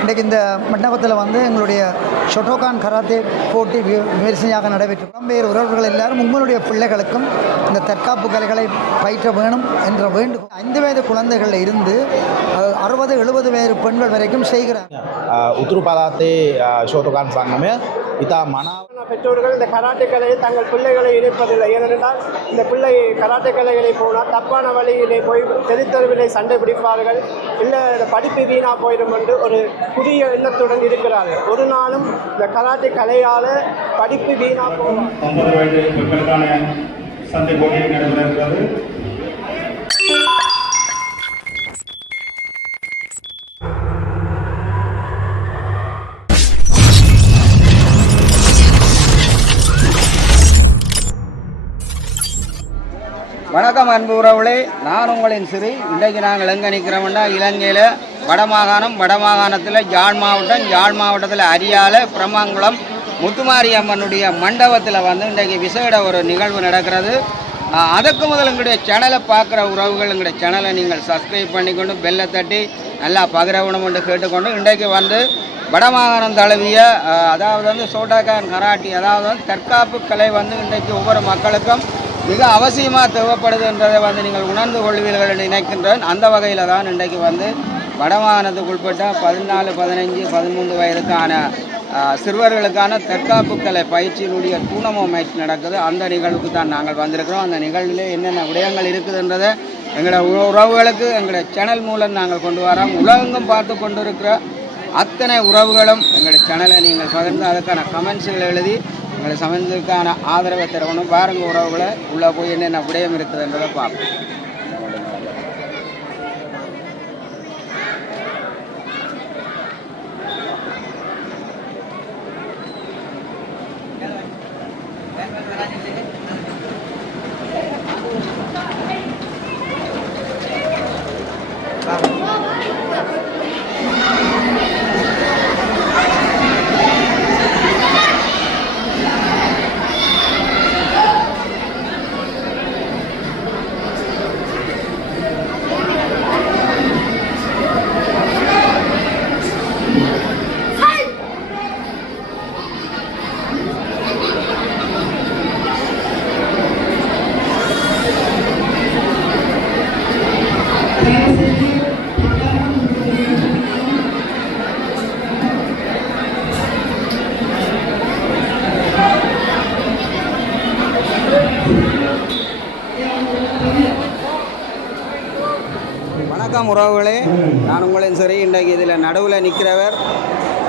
இன்றைக்கு இந்த மண்டபத்தில் வந்து எங்களுடைய ஷொட்டோகான் கராத்தே போட்டி விமரிசையாக நடைபெற்று புலம்பெயர் உறவுகள் எல்லாரும் உங்களுடைய பிள்ளைகளுக்கும் இந்த தற்காப்பு கலைகளை பயிற்ற வேணும் என்ற வேண்டுகோள் 5 வயது குழந்தைகளில் இருந்து 60-70 வயது பெண்கள் வரைக்கும் செய்கிறார். උතුරු පළාතේ ෂෝටෝකාන් සංගමය ඉතා මනාව பெற்றோர்கள் இந்த கராட்டே கலையை தங்கள் பிள்ளைகளை இணைப்பதில்லை. ஏனென்றால் இந்த பிள்ளை கராட்டே கலைகளை போனால் தப்பான வழியிலே போய் தெருத்தெருவிலே சண்டை பிடிப்பார்கள், இல்லை படிப்பு வீணாக போயிடும் என்று ஒரு புதிய எண்ணத்துடன் இருக்கிறார்கள். ஒரு நாளும் இந்த கராட்டே கலையால் படிப்பு வீணாக போகும். 9 வயது பெண்களுக்கான சந்தை போட்டி நடைபெறுகிறது. வணக்கம் அன்பு உறவுகளே, நான் உங்களின் சிறி. இன்றைக்கு நாங்கள் எங்கே நிற்கிறோம்னா இலங்கையில் வடமாகாணத்தில் யாழ் மாவட்டத்தில் அரியால பிரமாங்குளம் முத்துமாரி அம்மனுடைய மண்டபத்தில் வந்து இன்றைக்கு விசேட ஒரு நிகழ்வு நடக்கிறது. அதுக்கு முதல் எங்களுடைய சேனலை பார்க்குற உறவுகள் எங்களுடைய சேனலை நீங்கள் சப்ஸ்கிரைப் பண்ணிக்கொண்டு பெல்லை தட்டி நல்லா பகிரவணும் என்று கேட்டுக்கொண்டு இன்றைக்கு வந்து வடமாகாணம் தழுவிய அதாவது வந்து ஷோட்டோகான் கராட்டி அதாவது வந்து தற்காப்பு கலை வந்து இன்றைக்கு ஒவ்வொரு மக்களுக்கும் மிக அவசியமாக தேவைப்படுது என்றதை வந்து நீங்கள் உணர்ந்து கொள்வீர்கள் என்று நினைக்கின்றேன். அந்த வகையில் தான் இன்றைக்கு வந்து வடமாகாணத்துக்குட்பட்ட 14, 15, 13 வயதுக்கான சிறுவர்களுக்கான தற்காப்பு கலை பயிற்சியினுடைய டூர்னமெண்ட் மேட்ச் நடக்குது. அந்த நிகழ்வுக்கு தான் நாங்கள் வந்திருக்கிறோம். அந்த நிகழ்வில் என்னென்ன விடயங்கள் இருக்குதுன்றதை எங்களோட உறவுகளுக்கு எங்களுடைய சேனல் மூலம் நாங்கள் கொண்டு வரோம். உலகெங்கும் பார்த்து கொண்டிருக்கிற அத்தனை உறவுகளும் எங்களுடைய சேனலை நீங்கள் பகிர்ந்து அதுக்கான கமெண்ட்ஸுகளை எழுதி எங்களை சமைந்ததுக்கான ஆதரவை தரணும். பாருங்க உறவுகளை உள்ளே போய் என்னென்ன விடயம் இருக்குதுன்றதை பார்ப்போம். வணக்கம் உறவுகளே, நான் உங்களின் சரி. இன்றைக்கு இதில் நடுவில் நிற்கிறவர்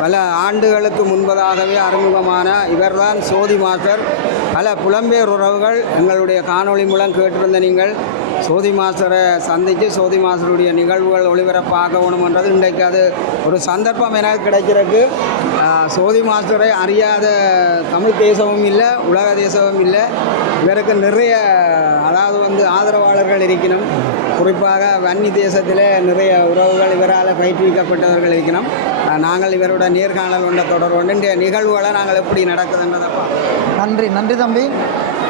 பல ஆண்டுகளுக்கு முன்பதாகவே அறிமுகமான இவர்தான் சோதி மாஸ்டர். பல புலம்பெயர் உறவுகள் எங்களுடைய காணொளி மூலம் கேட்டிருந்த நீங்கள் சோதி மாஸ்டரை சந்தித்து சோதி மாஸ்டருடைய நிகழ்வுகள் ஒளிபரப்பாகணும்ன்றது இன்றைக்கு அது ஒரு சந்தர்ப்பம் எனக்கு கிடைக்கிறதுக்கு. சோதி மாஸ்டரை அறியாத தமிழ் தேசமும் இல்லை, உலக தேசமும் இல்லை. இவருக்கு நிறைய அதாவது வந்து ஆதரவாளர்கள் இருக்கணும். குறிப்பாக வன்னி தேசத்தில் நிறைய உறவுகள் இவரால் பயிற்றுவிக்கப்பட்டவர்கள் இருக்கணும். நாங்கள் இவரோட நேர்காணல் கொண்ட தொடர் கொண்டு இந்த நிகழ்வுகளை நாங்கள் எப்படி நடக்குதுன்றதப்பா. நன்றி தம்பி.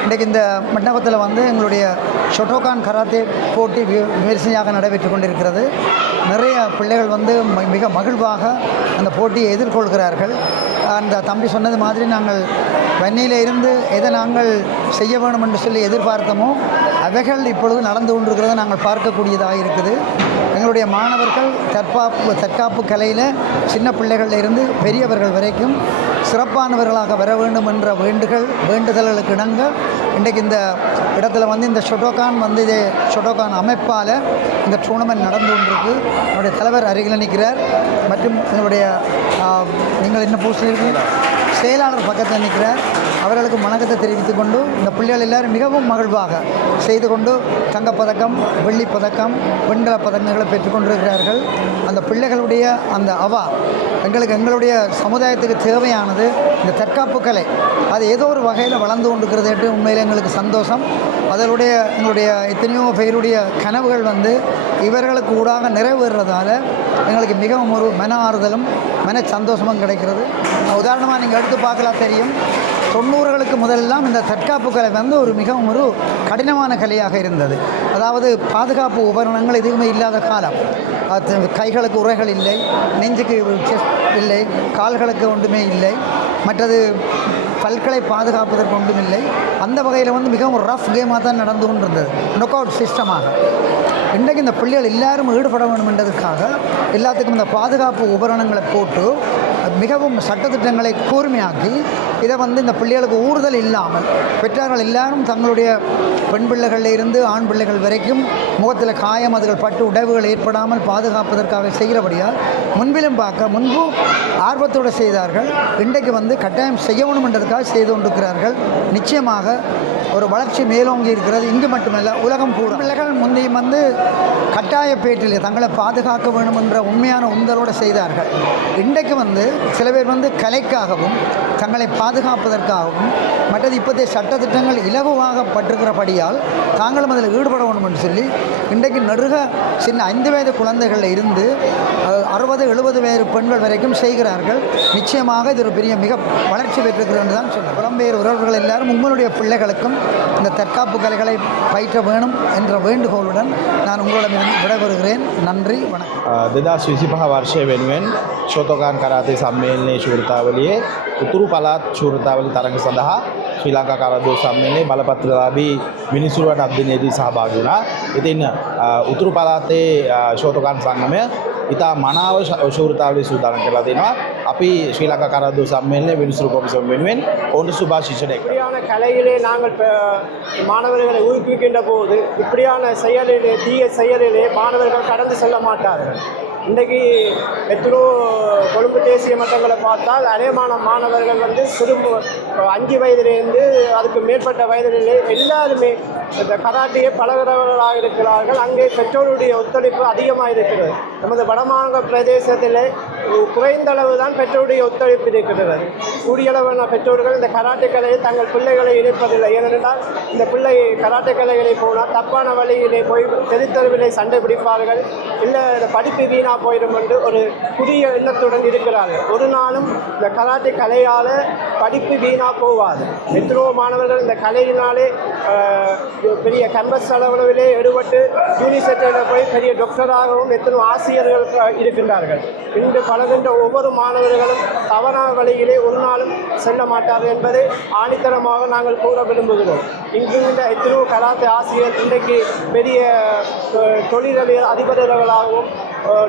இன்றைக்கு இந்த மண்டபத்தில் வந்து எங்களுடைய ஷொட்டோகான் கராத்தே போட்டி விமரிசையாக நடைபெற்று கொண்டிருக்கிறது. நிறைய பிள்ளைகள் வந்து மிக மகிழ்வாக அந்த போட்டியை எதிர்கொள்கிறார்கள். அந்த தம்பி சொன்னது மாதிரி நாங்கள் வன்னியில் இருந்து எதை நாங்கள் செய்ய வேணும் என்று சொல்லி எதிர்பார்த்தோமோ அவைகள் இப்பொழுது நடந்து கொண்டிருக்கிறத நாங்கள் பார்க்கக்கூடியதாக இருக்குது. எங்களுடைய மாணவர்கள் தற்காப்பு கலையில் சின்ன பிள்ளைகளில் இருந்து பெரியவர்கள் வரைக்கும் சிறப்பானவர்களாக வர வேண்டும் என்ற வேண்டுதல்களுக்கு இணங்க இன்றைக்கு இந்த இடத்துல வந்து இந்த ஷொட்டோகான் வந்து இதே ஷொட்டோகான் அமைப்பால் இந்த டூர்னமெண்ட் நடந்து கொண்டிருக்கு. என்னுடைய தலைவர் அருகில் நிற்கிறார். மற்றும் எங்களுடைய நீங்கள் என்ன பூசியிருக்கீங்க செயலாளர் பக்கத்தில் நிற்கிறார். அவர்களுக்கு வணக்கத்தை தெரிவித்து கொண்டு இந்த பிள்ளைகள் எல்லோரும் மிகவும் மகிழ்வாக செய்து கொண்டு தங்கப்பதக்கம், வெள்ளிப்பதக்கம், வெண்கலப் பதக்கங்களை பெற்றுக்கொண்டிருக்கிறார்கள். அந்த பிள்ளைகளுடைய அந்த எங்களுடைய சமுதாயத்துக்கு தேவையானது இந்த தற்காப்பு கலை. அது ஏதோ ஒரு வகையில் வளர்ந்து கொண்டிருக்கிறது என்று உண்மையில் எங்களுக்கு சந்தோஷம். எங்களுடைய எத்தனையோ பேருடைய கனவுகள் வந்து இவர்களுக்கு ஊடாக நிறைவேறுறதால எங்களுக்கு மிகவும் ஒரு மன ஆறுதலும் மன சந்தோஷமும் கிடைக்கிறது. உதாரணமாக நீங்கள் எடுத்து பார்க்கலாம் தெரியும், தொண்ணூறுகளுக்கு முதலெல்லாம் இந்த தற்காப்பு கலை வந்து ஒரு மிகவும் ஒரு கடினமான கலையாக இருந்தது. அதாவது பாதுகாப்பு உபகரணங்கள் எதுவுமே இல்லாத காலம். கைகளுக்கு உரைகள் இல்லை, நெஞ்சுக்கு செஸ்ட் இல்லை, கால்களுக்கு ஒன்றுமே இல்லை, மற்றது பல்களை பாதுகாப்பதற்கு ஒன்றும் இல்லை. அந்த வகையில் வந்து மிகவும் ஒரு ரஃப் கேமாக தான் நடந்து கொண்டிருந்தது, நொக் அவுட் சிஸ்டமாக. இன்றைக்கு இந்த பிள்ளைகள் எல்லாரும் ஈடுபட வேண்டும் என்றதுக்காக எல்லாத்துக்கும் இந்த பாதுகாப்பு உபகரணங்களை போட்டு மிகவும் சட்டத்திட்டங்களை கூர்மையாக்கி இதை வந்து இந்த பிள்ளைகளுக்கு ஊறுதல் இல்லாமல் பெற்றார்கள் எல்லாரும் தங்களுடைய பெண் பிள்ளைகளில் இருந்து ஆண் பிள்ளைகள் வரைக்கும் முகத்தில் காயம் அதுகள் பட்டு உடைவுகள் ஏற்படாமல் பாதுகாப்பதற்காக செய்கிறபடியால் முன்பிலும் முன்பு ஆர்வத்தோடு செய்தார்கள். இன்றைக்கு வந்து கட்டாயம் செய்யணும் என்றதுக்காக செய்து கொண்டிருக்கிறார்கள். நிச்சயமாக ஒரு வளர்ச்சி மேலோங்கி இருக்கிறது. இங்கு மட்டுமல்ல, உலகம் பூரா பிள்ளைகள் முந்தையும் வந்து கட்டாய பேட்டிலே தங்களை பாதுகாக்க வேண்டும் என்ற உண்மையான உந்தலோடு செய்தார்கள். இன்றைக்கு வந்து சில பேர் வந்து கலைக்காகவும் தங்களை பாதுகாப்பதற்காகவும் மற்றது இப்போதைய சட்டத்திட்டங்கள் இலகுவாகப்பட்டிருக்கிறபடியால் தாங்களும் அதில் ஈடுபட வேண்டும் என்று சொல்லி இன்றைக்கு நெருக சின்ன 5 வயது குழந்தைகளில் இருந்து 60-70 வயது பெண்கள் வரைக்கும் செய்கிறார்கள். நிச்சயமாக இது ஒரு பெரிய மிக வளர்ச்சி பெற்றிருக்கிறது என்று தான் சொல்ல. புலம்பெயர் உறவுகள் எல்லாரும் உங்களுடைய பிள்ளைகளுக்கும் இந்த தற்காப்பு கலைகளை பயிற்ற வேணும் என்ற வேண்டுகோளுடன் நான் உங்களிடமிருந்து விடைபெறுகிறேன். நன்றி, வணக்கம். 2025 වර්ෂය වෙනුවෙන් ශෝතෝකාන් කරාතේ සම්මේලනයේ ශූරතාවලියේ උතුරු පළාත් ශූරතාවලි තරඟ සඳහා ශ්‍රී ලංකා කරාදෝ සම්මේලනයේ බලපත්‍රලාභී මිනිසුරුවට අධ්‍යයනයේදී සහභාගී වුණා. ඉතින් උතුරු පළාතේ ශෝතෝකාන් සංගමය ඉතා මනාව ශූරතාවලි සූදානම් කරලා තිනවා. අපි ශ්‍රී ලංකා කරාදෝ සම්මේලනයේ විනිසුරු කොමිසම වෙනුවෙන් ඔවුන්ට සුභාශිංසනය කරනවා. இப்படியான கலையிலே நாங்கள் மாணவர்களை ஊக்குவிக்கின்ற போது இப்படியான செயலிலே தீய செயலிலே மாணவர்கள் கடந்து செல்ல மாட்டார்கள். இன்றைக்கு எத்தனோ கொழும்பு தேசிய மட்டங்களை பார்த்தால் அநேகமான மாணவர்கள் வந்து 5 வயதிலிருந்து அதுக்கு மேற்பட்ட வயதிலே எல்லாருமே இந்த கராட்டியை பழகிறவர்களாக இருக்கிறார்கள். அங்கே பெற்றோருடைய ஒத்துழைப்பு அதிகமாக இருக்கிறது. நமது வடமாநில பிரதேசத்தில் குறைந்த அளவு தான் பெற்றோருடைய ஒத்துழைப்பு இருக்கிறது. கூடியளவான பெற்றோர்கள் இந்த கராட்டே கலையை தங்கள் பிள்ளைகளை இணைப்பதில்லை. ஏனென்றால் இந்த பிள்ளை கராட்டே கலைகளை போனால் தப்பான வழியிலே போய் தெருத்தெருவிலே சண்டை பிடிப்பார்கள், இல்லை படிப்பு வீணாக போயிடும் என்று ஒரு புதிய எண்ணத்துடன் இருக்கிறார்கள். ஒரு நாளும் இந்த கராட்டே கலையால் படிப்பு வீணாக போவாது. எத்தனோ மாணவர்கள் இந்த கலையினாலே பெரிய கேம்பஸ் அளவிலே எடுபட்டு யூனிவர்சிட்டியில் போய் பெரிய டாக்டராகவும் எத்தனோ ஆசிரியர்கள் இருக்கின்றார்கள். இன்று பழகின்ற ஒவ்வொரு மாணவர்களும் தவறான வழியிலே ஒரு நாளும் செல்ல மாட்டார்கள் என்பதை ஆணித்தரமாக நாங்கள் கூற விரும்புகிறோம். இங்குள்ள எத்தனோ கராத்தே ஆசிரியர் இன்றைக்கு பெரிய தொழிலதிபர் அதிபர்களாகவும்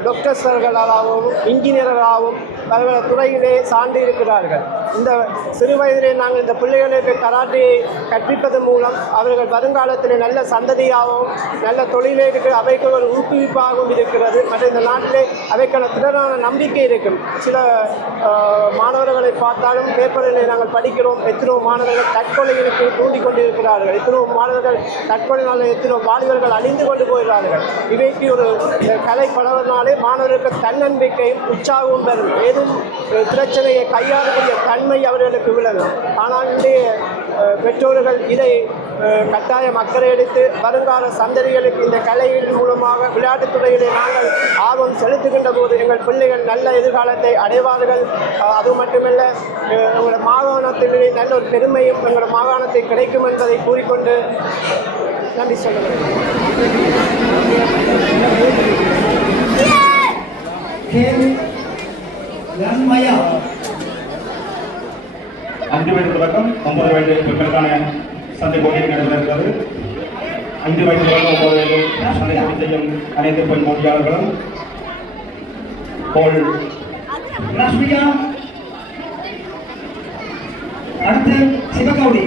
டாக்டர்ஸ்களாகவும் இன்ஜினியர்களாகவும் பல துறையிலே சார்ந்து இருக்கிறார்கள். இந்த சிறு வயதிலே நாங்கள் இந்த பிள்ளைகளுக்கு கராட்டையை கற்பிப்பதன் மூலம் அவர்கள் வருங்காலத்தில் நல்ல சந்ததியாகவும் நல்ல தொழிலுக்கு அவைக்கு ஒரு ஊக்குவிப்பாகவும் இருக்கிறது. மற்றும் இந்த நாட்டிலே அவைக்கான திறனான நம்பிக்கை இருக்கும். சில மாணவர்களை பார்த்தாலும் பேப்பரில் நாங்கள் படிக்கிறோம், எத்தனோ மாணவர்கள் தற்கொலைகளுக்கு தூண்டிக் கொண்டிருக்கிறார்கள், எத்தனோ மாணவர்கள் தற்கொலையினால் எத்தனோ வாலிபர்கள் அழிந்து கொண்டு போகிறார்கள். இவைக்கு ஒரு கலை பலவனாலே மாணவர்களுக்கு தன்னம்பிக்கையும் உற்சாகமும் பெறும். ஏதும் பிரச்சனையை கையாளக்கூடிய தன்மை அவர்களுக்கு விளங்கும். ஆனால் இன்றைய பெற்றோர்கள் இதை கட்டாயம் அக்கறை எடுத்து வருங்கால சந்ததிகளுக்கு இந்த கலையின் மூலமாக விளையாட்டுத்துறையிலே நாங்கள் ஆர்வம் செலுத்துகின்ற போது எங்கள் பிள்ளைகள் நல்ல எதிர்காலத்தை அடைவார்கள். அது மட்டுமல்ல, எங்களோட மாகாணத்திலே நல்ல ஒரு பெருமையும் எங்களோட மாகாணத்தை கிடைக்கும் என்பதை கூறிக்கொண்டு நன்றி சொல்லுங்கள். அஞ்சு வயது தொடக்கம் 9 வயது பெண்களுக்கான சந்தை போட்டி நடைபெறுகிறது. 5 வயது தொடக்கம் 9 வயது சந்தை போட்டி செய்யும் அனைத்து பெண் போட்டியாளர்களும் அடுத்து சிவகௌரி.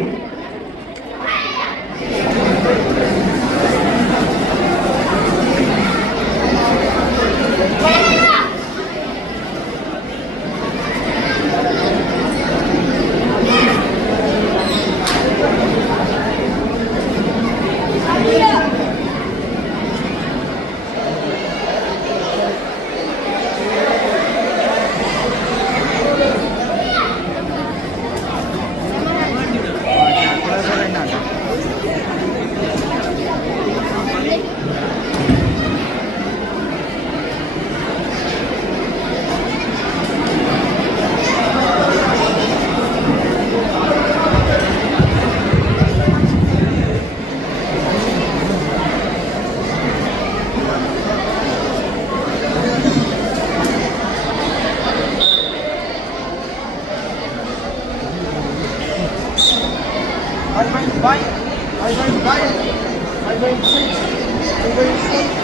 5.6, 2.6.